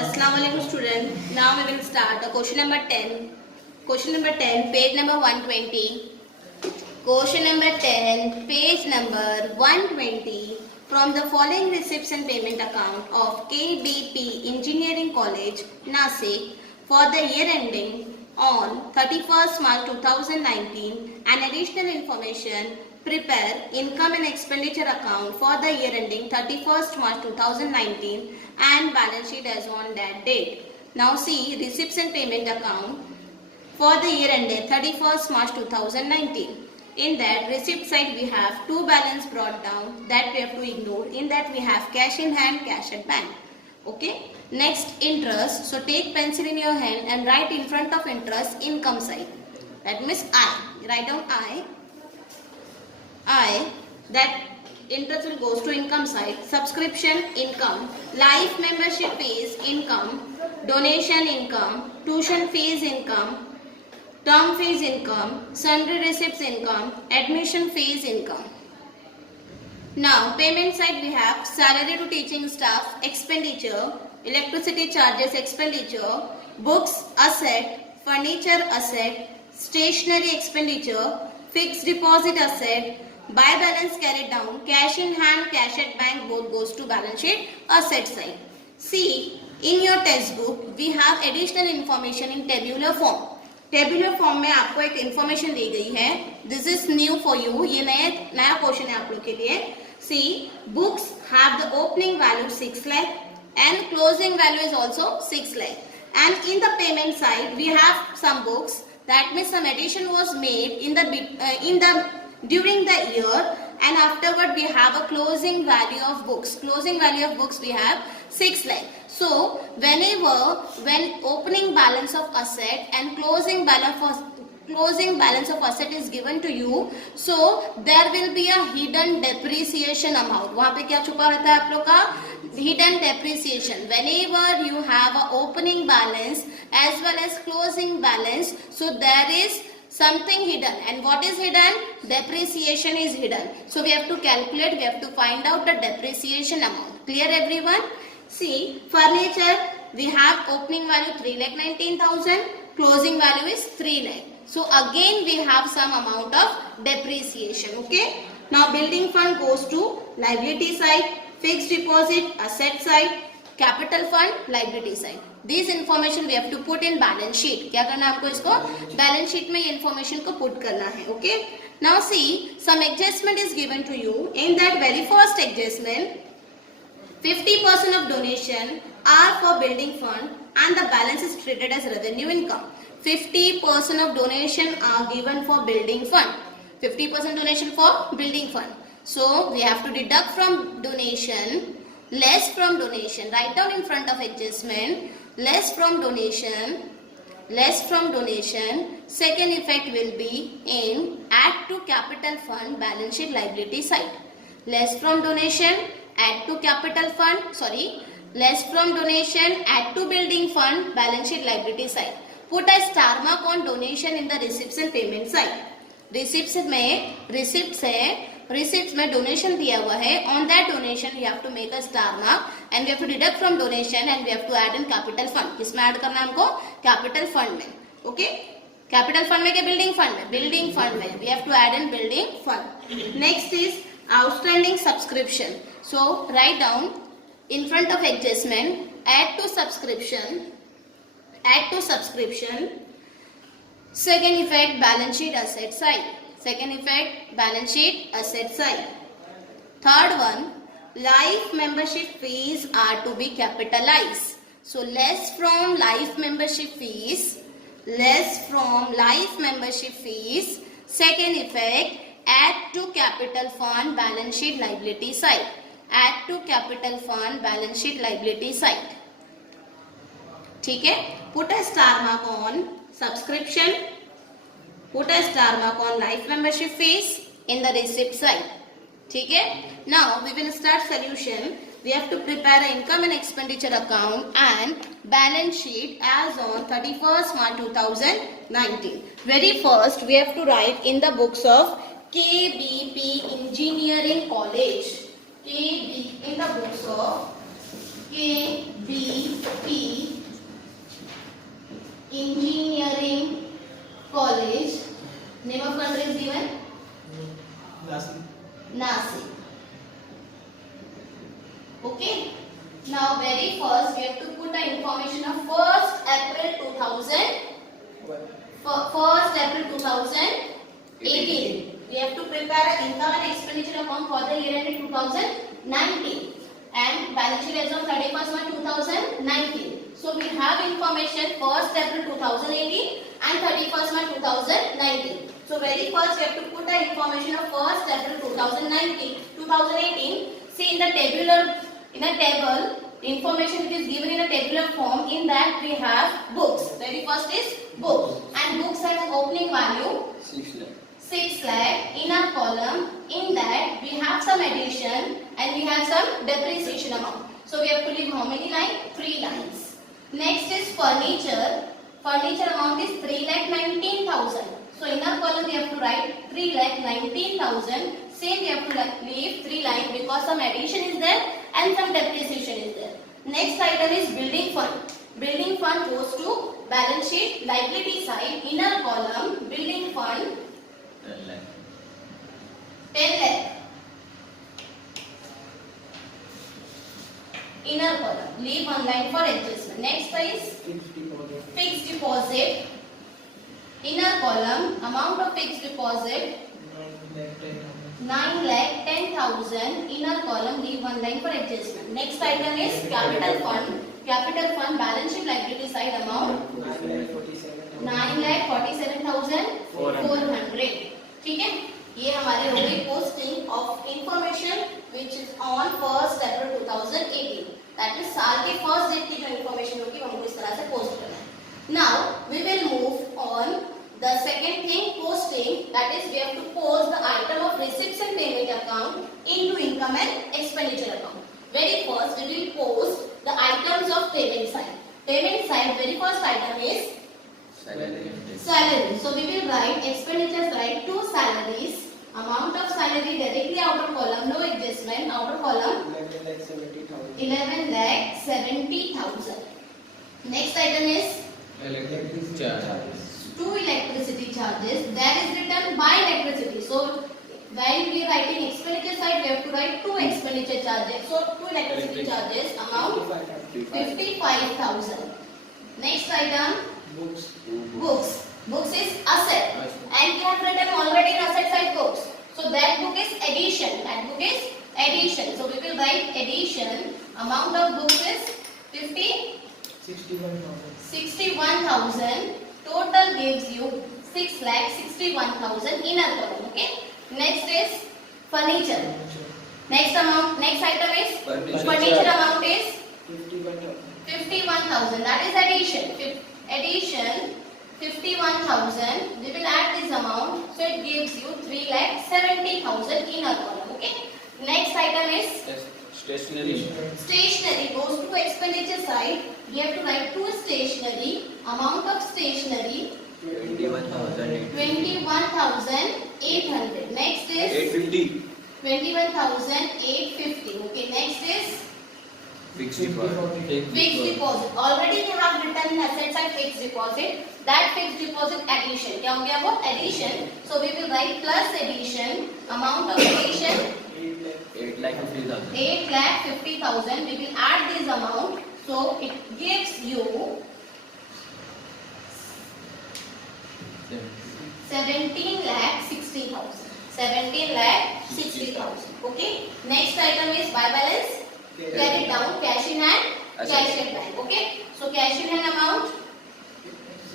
Assalamualaikum student. Now we will start question number 10. Question number 10, page number 120. Question number 10, page number 120. From the following receipts and payment account of KBP Engineering College, Nasik, for the year ending on 31st March 2019, an additional information, prepare income and expenditure account for the year ending 31st March 2019 and balance sheet as on that date. Now see receipts and payment account for the year ended 31st March 2019. In that receipt side we have two balance brought down that we have to ignore. In that we have cash in hand, cash at bank. Okay. Next interest. So take pencil in your hand and write in front of interest income side. That means I. Write down I. That interest will goes to income side. Subscription income. Life membership fees income. Donation income. Tuition fees income. Term fees income, sundry receipts income, admission fees income. Now payment side we have salary to teaching staff expenditure, electricity charges expenditure, books asset, furniture asset, stationery expenditure, fixed deposit asset, buy balance carried down, cash in hand, cash at bank both goes to balance sheet asset side. See in your textbook we have additional information in tabular form. Tabular form में आपको एक information दी गई है. This is new for you. ये नया question है आप लोग के लिए. C books have the opening value 6 lakh and closing value is also 6 lakh. And in the payment side we have some books that means some addition was made in the during the year and afterward we have a closing value of books. Closing value of books we have 6 lakh. So when opening balance of asset and closing balance of asset is given to you, so there will be a hidden depreciation amount. वहाँ पे क्या छुपा रहता है आप लोग का? Hidden depreciation. Whenever you have a opening balance as well as closing balance, so there is something hidden. And what is hidden? Depreciation is hidden. So we have to calculate, we have to find out the depreciation amount. Clear everyone? See, furniture, we have opening value 3,19,000, closing value is 3 lakh. So again we have some amount of depreciation. Okay. Now building fund goes to liability side, fixed deposit asset side, capital fund liability side. This information we have to put in balance sheet. क्या करना है आपको? इसको balance sheet में ये information को put करना है. Okay. Now see, some adjustment is given to you. In that very first adjustment, 50% of donation are for building fund and the balance is treated as revenue income. 50% of donation are given for building fund. 50% donation for building fund. So we have to deduct from donation, less from donation. Write down in front of adjustment. Less from donation, less from donation. Second effect will be in add to capital fund balance sheet liability side. Less from donation, add to capital fund, less from donation, add to building fund balance sheet liability side. Put a star mark on donation in the receipts and payment side. Receipts में donation दिया हुआ है. On that donation we have to make a star mark and we have to deduct from donation and we have to add in capital fund. किसमें add करना है हमको? Capital fund में. Okay? Capital fund में क्या? Building fund में. Building fund में we have to add in building fund. Next is outstanding subscription. So write down in front of adjustment, add to subscription. Second effect balance sheet asset side. Second effect balance sheet asset side. Third one, life membership fees are to be capitalized. So less from life membership fees. Second effect, add to capital fund balance sheet liability side. Add to capital fund balance sheet liability side. ठीक है. Put a star mark on subscription. Put a star mark on life membership fees in the receipt side. ठीक है. Now we will start solution. We have to prepare an income and expenditure account and balance sheet as on 31st March 2019. Very first we have to write in the books of KBP Engineering College. In the books of KBP have to put the information of 1st April 2018. We have to prepare an income and expenditure account for the year ended 2019 and balance sheet as of 31st March 2019. So we have information 1st April 2018 and 31st March 2019. So very first we have to put the information of 1st April 2018. See in the table, information which is given in a tabular form. In that we have books. Very first is books, and books has opening value 6 lakh. In our column, in that we have some addition and we have some depreciation amount. So we have to leave how many lines? 3 lines. Next is furniture. Furniture amount is 3,19,000. So in our column we have to write 3,19,000. Same we have to leave 3 lines because some addition is there and some depreciation is there. Next item is building fund. Building fund goes to balance sheet liability side. In our column, building fund 10 lakh. Inner column, leave one line for adjustment. Next is fixed deposit. Inner column, amount of fixed deposit 9,10,000. Inner column, leave one line for adjustment. Next item is capital fund. Capital fund balance sheet liability side amount 9,47,400. ठीक है, ये हमारे हो गई posting of information which is on 1st April 2018. That is साल के first date की जो information होगी वो हमको इस तरह से post करना है. Now we will move on the second thing, posting. That is we have to post the item of receipts and payment account into income and expenditure account. Very first we will post the items of payment side. Payment side, very first item is salary. So we will write expenditure side 2 salaries. Amount of salary directly outer column, no adjustment. Outer column 11,70,000. Next item is electricity charges. 2 electricity charges. That is written by electricity. So while we writing expenditure side, we have to write 2 expenditure charges. So 2 electricity charges amount 55,000. Next item books. Books is asset, and we have written already in asset side books. So that book is addition. So we will write addition. Amount of books is 61,000. Total gives you 6,61,000 in our column. Okay. Next is furniture. Next item is furniture amount is 51,000. That is addition. 51,000. We will add this amount, so it gives you 3,70,000 in our column. Okay. Next item is Stationery. Stationery goes to expenditure side. We have to write 2 stationery. Amount of stationery 21,800. Next is 850. 21,850. Okay. Next is Fixed deposit. fixed deposit. Already we have written in asset side fixed deposit. That fixed deposit addition. क्या हो गया वो addition? So we will write plus addition. Amount of addition 8,50,000. 8,50,000. We will add this amount. So it gives you 17,60,000. 17,60,000. Okay. Next item is by balance. Carry down cash in hand, cash at bank. Okay. So cash in hand amount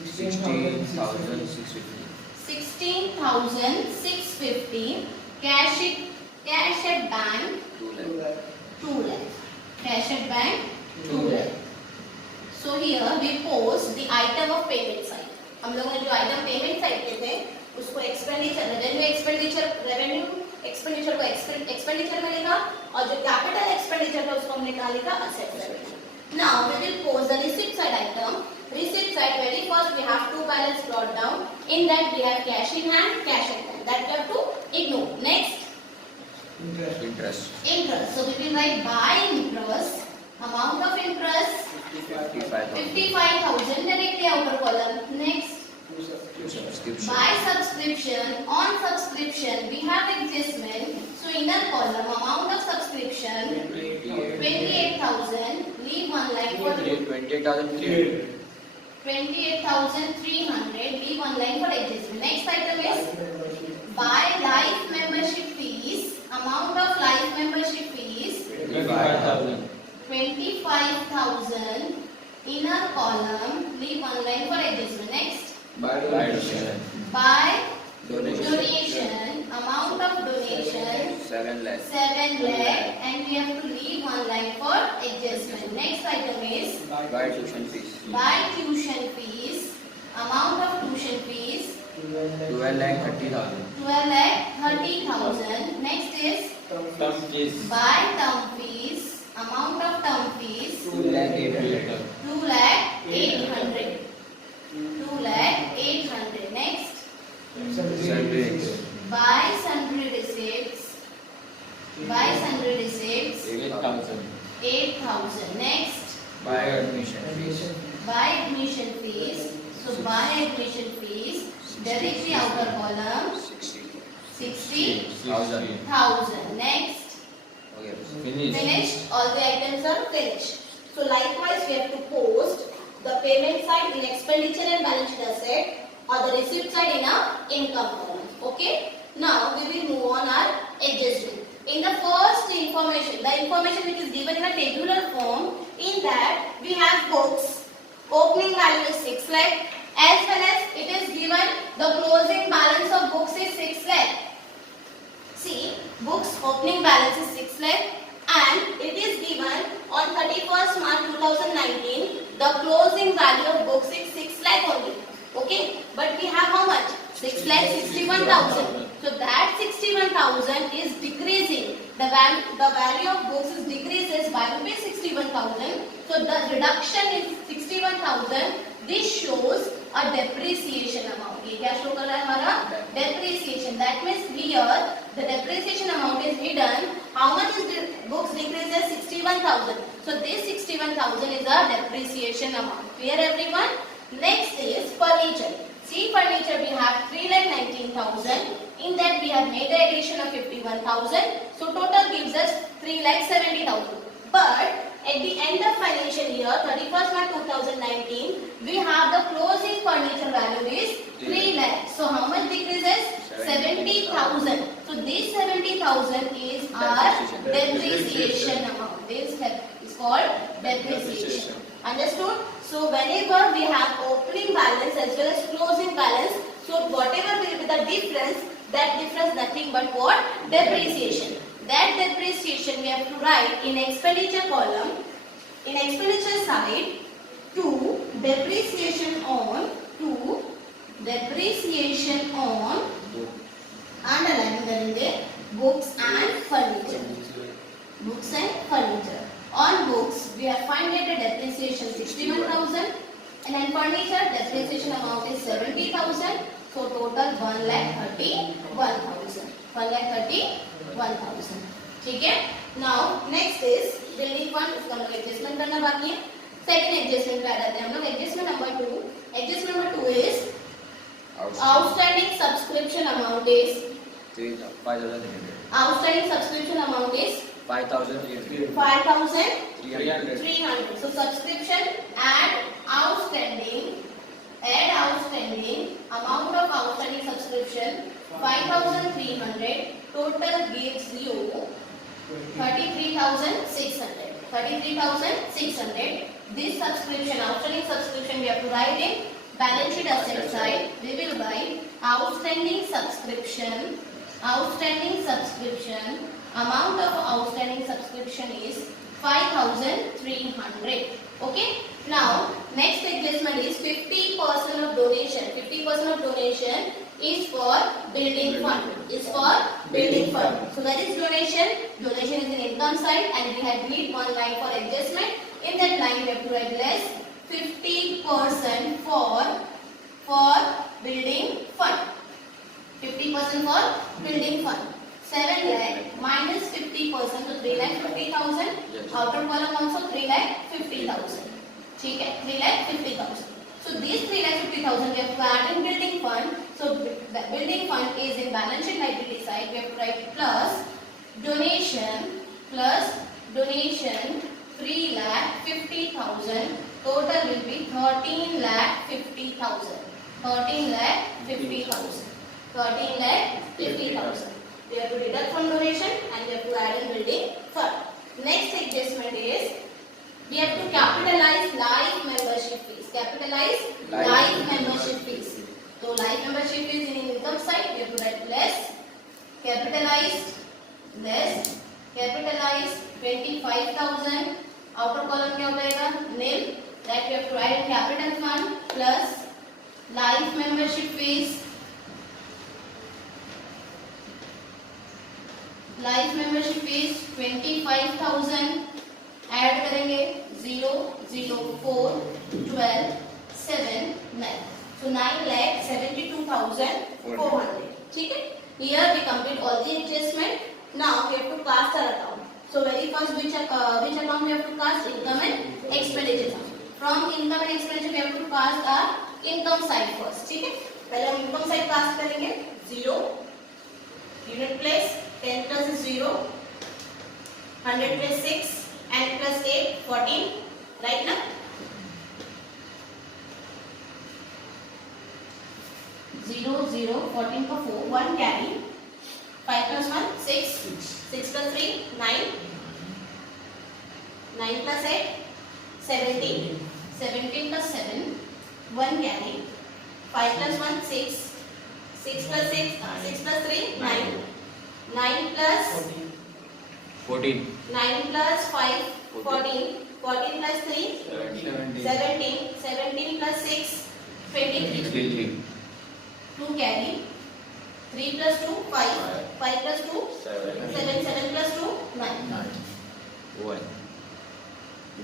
16,650. Cash at bank 2 lakh. Cash at bank 2 lakh. So here we post the item of payment side. हम लोगों ने जो item payment side के थे उसको expenditure revenue expenditure को expenditure में लिखा और जो capital expenditure था उसको हमने कहाँ लिखा asset side. Now we will post the receipt side item. Receipt side, very first we have 2 balance brought down. In that we have cash in hand, cash at bank. That we have to ignore. Next, Interest. interest. So we will write by interest. Amount of interest 55,000 directly outer column. Next, Subscription. by subscription. On subscription we have adjustment. So inner column amount of subscription 28,000. Leave one line for 28,300. 28,300. Leave one line for adjustment. Next item is by life membership fees. Amount of life membership fees 25,000. 25,000. Inner column. Leave one line for adjustment. Next. By donation. By Donation. donation. Amount of donation 7 lakh. 7 lakh, and we have to leave one line for adjustment. Next item is By tuition fees. by tuition fees. Amount of tuition fees 12 lakh 30,000. 12 lakh 30,000. Next is Term fees. by term fees. Amount of term fees 2 lakh 800. 2 lakh 800. 2 lakh 800. Next, Sundry. by sundry receipts. By sundry receipts 8,000. 8,000. Next, By admission fees. by admission fees. So by admission fees, direct the outer column 60,000. 60,000. Next, Okay. finished. All the items are finished. So likewise, we have to post the payment side in expenditure and balance sheet asset, or the receipt side in a income column. Okay. Now we will move on our adjustment. In the first information, the information which is given in a tabular form, in that we have books. Opening value is 6 lakh, as well as it is given the closing balance of books is 6 lakh. See, books opening balance is 6 lakh, and it is given on 31st March 2019. The closing value of books is 6 lakh only. Okay, but we have how much? 6,61,000. So that 61,000 is decreasing. The value of books is decreases by rupees 61,000. So the reduction is 61,000. This shows a depreciation amount. ये क्या show कर रहा है हमारा? Depreciation. That means here the depreciation amount is hidden. How much is the books decreases? 61,000. So this 61,000 is a depreciation amount. Clear everyone? Next is furniture. See, furniture we have 3,19,000. In that we have made the addition of 51,000. So total gives us 3,70,000. But at the end of financial year 31st March 2019, we have the closing furniture value is 3 lakh. So how much decreases? 70,000. So this 70,000 is our depreciation amount. This is called depreciation. Understood? So whenever we have opening balance as well as closing balance, so whatever will be the difference, that difference nothing but what? Depreciation. That depreciation we have to write in expenditure column, in expenditure side, to depreciation on underline the books and furniture. Books and furniture. On books, we have finding the depreciation 61,000, and then furniture depreciation amount is 70,000. So total 1,31,000. 1,31,000. ठीक है? Now next is building fund. इसका हम adjustment करना बाकी है. Second adjustment पे आ जाते हैं हम लोग. Adjustment number 2. Adjustment number 2 is outstanding subscription amount is 5,300. outstanding subscription amount is 5,300. 5,300. So subscription add outstanding amount of outstanding subscription 5,300. Total gives you 33,600. 33,600. This subscription, outstanding subscription, we have to write in balance sheet asset side. We will write outstanding subscription. Amount of outstanding subscription is 5,300. Okay. Now next adjustment is 50% of donation. 50% of donation is for building fund. So that is donation. Donation is in income side, and we had need one line for adjustment. In that line we have to write less 50% for building fund. 50% for building fund. 7 lakh minus 50%, so 3,50,000. Yes. Outer column also 3,50,000. ठीक है, 3,50,000. So these 3,50,000 we have to add in building fund. So the building fund is in balance sheet liability side. We have to write plus donation 3,50,000. Total will be 13,50,000. 13,50,000. 13,50,000. We have to deduct from donation and we have to add in building fund. Next adjustment is we have to capitalize life membership fees. Capitalize life membership fees. So life membership fees in income side we have to write less. Capitalized less. Capitalized 25,000. Outer column क्या हो जाएगा? Nil. That we have to write in capital fund plus life membership fees. Life membership fees 25,000 add करेंगे 0 0 4 12 7 9 so 9,72,400. ठीक है. Here we complete all the adjustment. Now we have to cast our account. So very first which account we have to cast? Income and expenditure account. From income and expenditure we have to cast our income side first. ठीक है. पहले हम income side cast करेंगे 0 unit place 10 plus 0, 100 plus 6, and plus 8, 14, right now? 0, 0, 14 का 4, 1 carry, 5 plus 1, 6, 6 plus 3, 9, 9 plus 8, 17, 17 plus 7, 1 carry, 5 plus 1, 6, 6 plus 3, 9, 9 plus 14. 9 plus 5, 14, 14 plus 3, 17, 17 plus 6, 23, 2 carry, 3 plus 2, 5, 5 plus 2, 7, 7 plus 2, 9.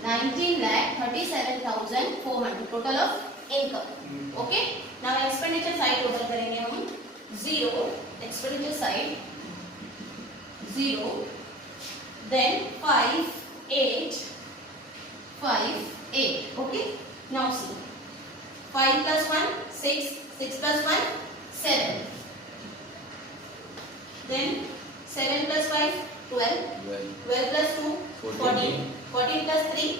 19,37,400 total of income. Okay. Now expenditure side total करेंगे हम 0 expenditure side 0 then 5 8 5 8. Okay. Now see 5 plus 1 6 6 plus 1 7 then 7 plus 5 12 12 plus 2 14 14 plus 3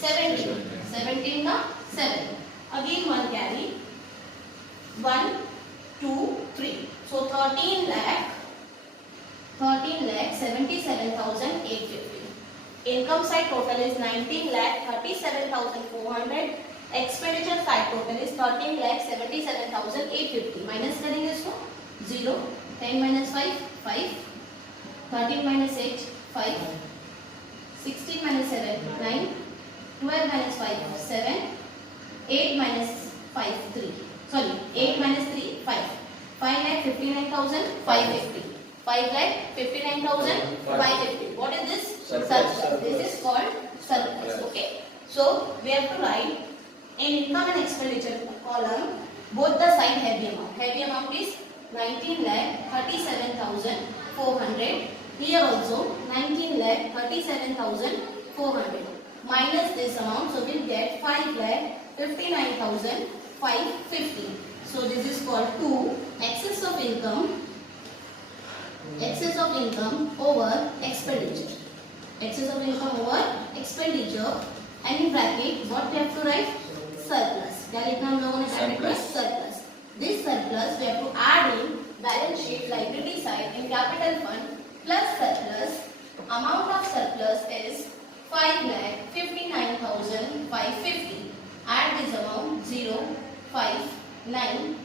17 17 का 7 again 1 carry 1 2 3 so 13,77,850. Income side total is 19,37,400. Expenditure side total is 13,77,850. Minus करेंगे इसको 0 10 minus 5 5 13 minus 8 5 16 minus 7 9 12 minus 5 7 8 minus 5 3 sorry 8 minus 3 5 5,59,550. 5,59,550. What is this? Surplus. This is called surplus. Okay. So we have to write in income and expenditure column both the side heavy amount. Heavy amount is 19,37,400. Here also 19,37,400 minus this amount, so we'll get 5,59,550. So this is called 2 excess of income over expenditure. Excess of income over expenditure, and in bracket what we have to write? Surplus. क्या लिखना हम लोगों ने bracket में? Surplus. This surplus we have to add in balance sheet liability side in capital fund plus surplus. Amount of surplus is 5,59,550. Add this amount 0 5 9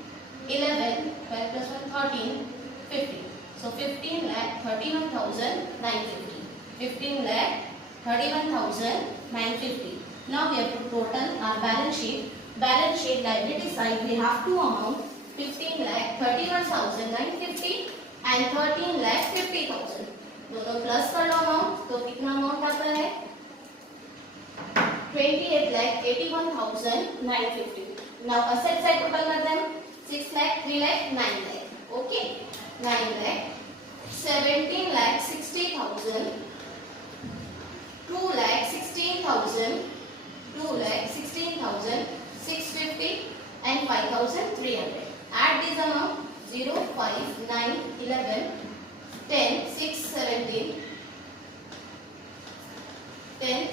11 12 plus 1 13 50. So 15,31,950. 15,31,950. Now we have to total our balance sheet. Balance sheet liability side we have two amount 15,31,950 and 13,50,000. दोनों plus कर लो amount तो कितना amount आता है 28,81,950. Now asset side total करते हैं 6 lakh 3 lakh 9 lakh. Okay. 9 lakh 17,60,000 2 lakh 16,000 2 lakh 16,650 and 5,300. Add this amount 0 5 9 11 10 6 17 10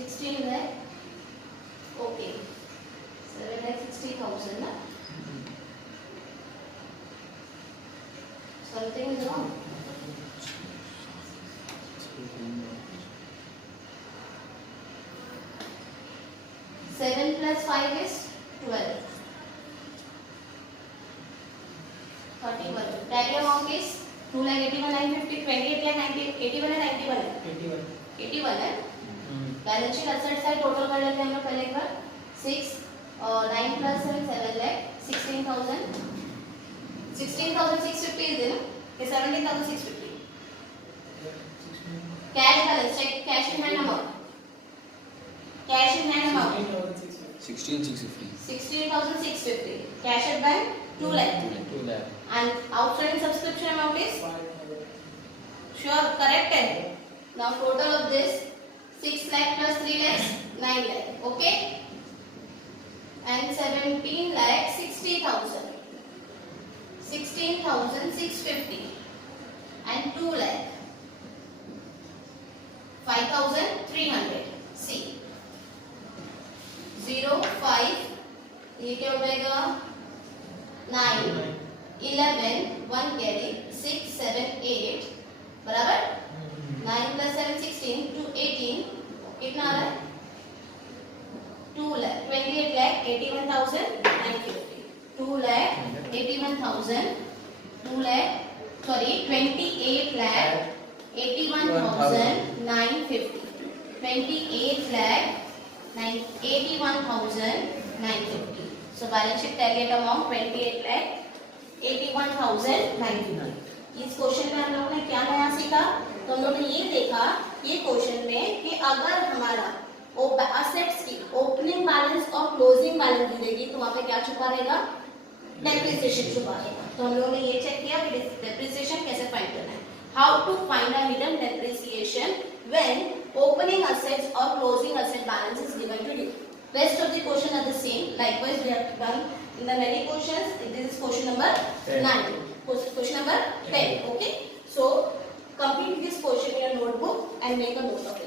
16 lakh. Okay. 7,60,000. Na? Something is wrong. 7 plus 5 is 12. 31. Tally amount is 2,81,950, 28 lakh 90, 81 and 91 है. 81 है. Balance sheet asset side total कर लेते हैं हम लोग पहले एक बार. 6 और 9 plus 7 7 lakh 16,000. 16,650 is there ना? कि 17,650. Cash balance check cash in hand amount. Cash in hand amount. 16,650. 16,650. Cash at bank 2 lakh. 2 lakh. And outstanding subscription amount is sure correct है. Now total of this 6 lakh plus 3 lakhs 9 lakh. Okay. And 17 lakh 60,000. 16,650. And 2 lakh 5,300. See. 0 5 ये क्या हो जाएगा 9 11 1 carry 6 7 8 बराबर 9 plus 7 16 2 18 कितना आ रहा है 2 lakh 28 lakh 81,950 2 lakh 81,000 2 lakh sorry 28 lakh 81,950 28 lakh 81,950. So balance sheet target amount 28 lakh 81,950. इस क्वेश्चन में हम लोगों ने क्या नया सीखा? तो हम लोगों ने ये देखा ये क्वेश्चन में कि अगर हमारा असेट्स की ओपनिंग बैलेंस और क्लोजिंग बैलेंस दी जाएगी तो वहाँ पे क्या छुपा रहेगा? डेप्रिसिएशन छुपा रहेगा. तो हम लोगों ने ये चेक किया कि डेप्रिसिएशन कैसे फाइंड करना है. How to find a hidden depreciation when opening assets or closing asset balance is given to you. Rest of the question are the same. Likewise, we have done in the many questions. This is question number 9. Question number 10. Okay. So complete this question in your notebook and make a note of it.